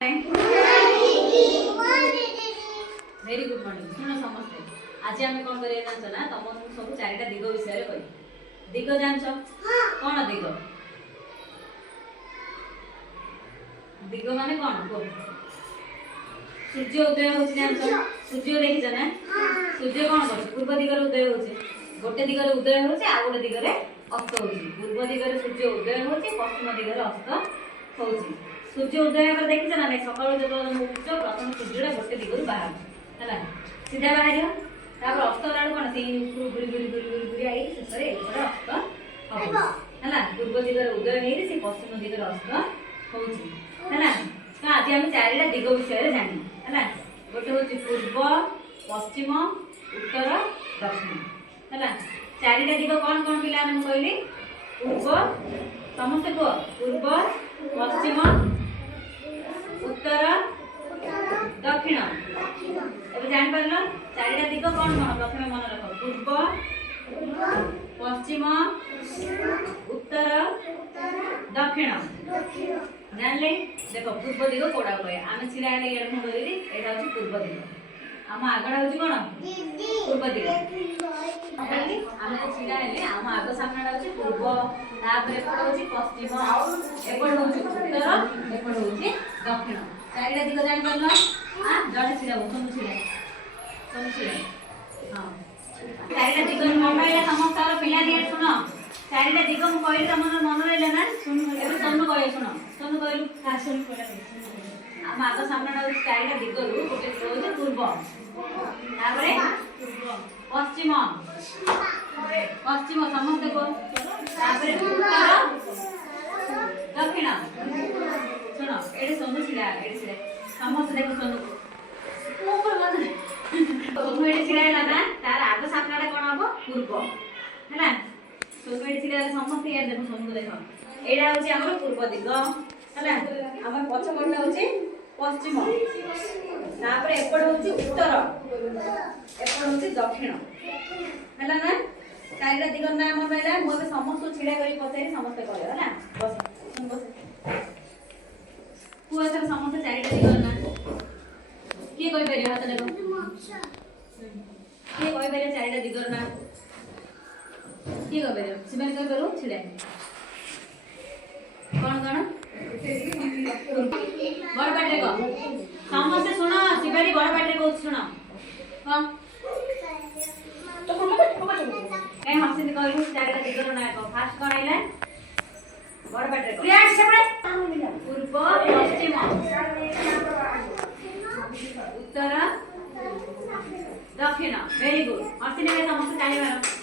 very good morning सुनो समस्ते आज आम कौन करिया जानछ ना तुम सब चारिटा दिग विषय रे कहि दिग जानछ कोन दिग दिग माने कोन को सूर्य उदय होछि जानछ सूर्य देखि ना सूर्य कोन कर पूर्व दिग रे उदय होछि गोटे दिग रे उदय होछि आ गोटे दिग रे अस्त होछि पूर्व दिग रे सूर्य उदय होछि पश्चिम दिग रे अस्त होछि सूर्य उदय कर देखिछ ना सकाळो जब उठछ प्रथम सूर्यटा गोटे दिगरु बाहर हला सीधा बाहर तापर अस्त लाडू कोन से गुरी गुरी गुरी गुरी गुरी आई शेषरे एपटे अस्त हबो हला पूर्व दिगरे उदय हेरि से पश्चिम दिगरे अस्त होउछि हला तो आज हम चारिटा दिग विषय रे जानि हला गोटे होछि पूर्व पश्चिम उत्तर दक्षिण हला चारिटा दिग कोन कोन पिला हम कहली पूर्व समस्त को पूर्व पश्चिम उत्तर दक्षिण एबे जान परलो चारिटा दिग कोन कोन प्रथमे मन रख पूर्व पश्चिम उत्तर दक्षिण जानले देखो पूर्व दिग कोडा कहे आमे छिरा ले यार हम बोली एटा होची पूर्व दिग आम आगडा होची कोन पूर्व दिग आमे छिरा ले आम आग सामनाडा होची पूर्व तापर एपड होची पश्चिम एपड होची उत्तर एपड होची दक्षिण चारिटा दिग जान परलो आ जडे छिरा सुन छिरा हां चारिटा दिग मन रहला समस्त पिला दिए सुनो चारिटा दिग मु कहली तमन मन रहला ना सुन तनु कहे सुनो तनु कहलु का सुन कोला हम आग सामनाडा होची चारिटा दिगरु गोटे होची पूर्व तापरे पश्चिम पश्चिम समस्त को तापरे उत्तर दक्षिण सुनो एडे सोनु छिला एडे छिला समस्त देखो सोनु ऊपर मत सोनु एडे छिला ना तार आग सामनाडा कोन हबो पूर्व हैना सोनु एडे छिला समस्त यार देखो सोनु देखो एडा होची हमर पूर्व दिग हैना हमर पछ कोनटा होची पश्चिम तापर एपड होची उत्तर एपड होची दक्षिण हैला ना चारिटा दिग नाम रहला मो समस्त छिड़ा करी पछारी समस्त कहयो हैला बस सुन बस तू एथर समस्त चारिटा दिग ना के कहि परियो हाथ देखो के कहि परियो चारिटा दिग ना के कहि परियो सिमन कहि करू छिड़ा कोन कोन बड़ बाटे को समस्त सुनो शिवानी बड़ बाटे को सुनो हां तो कोन ए हसिन कहलु चारिटा दिग ना को फास्ट कोन आइला बड़ बाटे को क्रिएट सेपरे पूर्व पश्चिम उत्तर दक्षिण वेरी गुड हसिन के समस्त चाहि मारो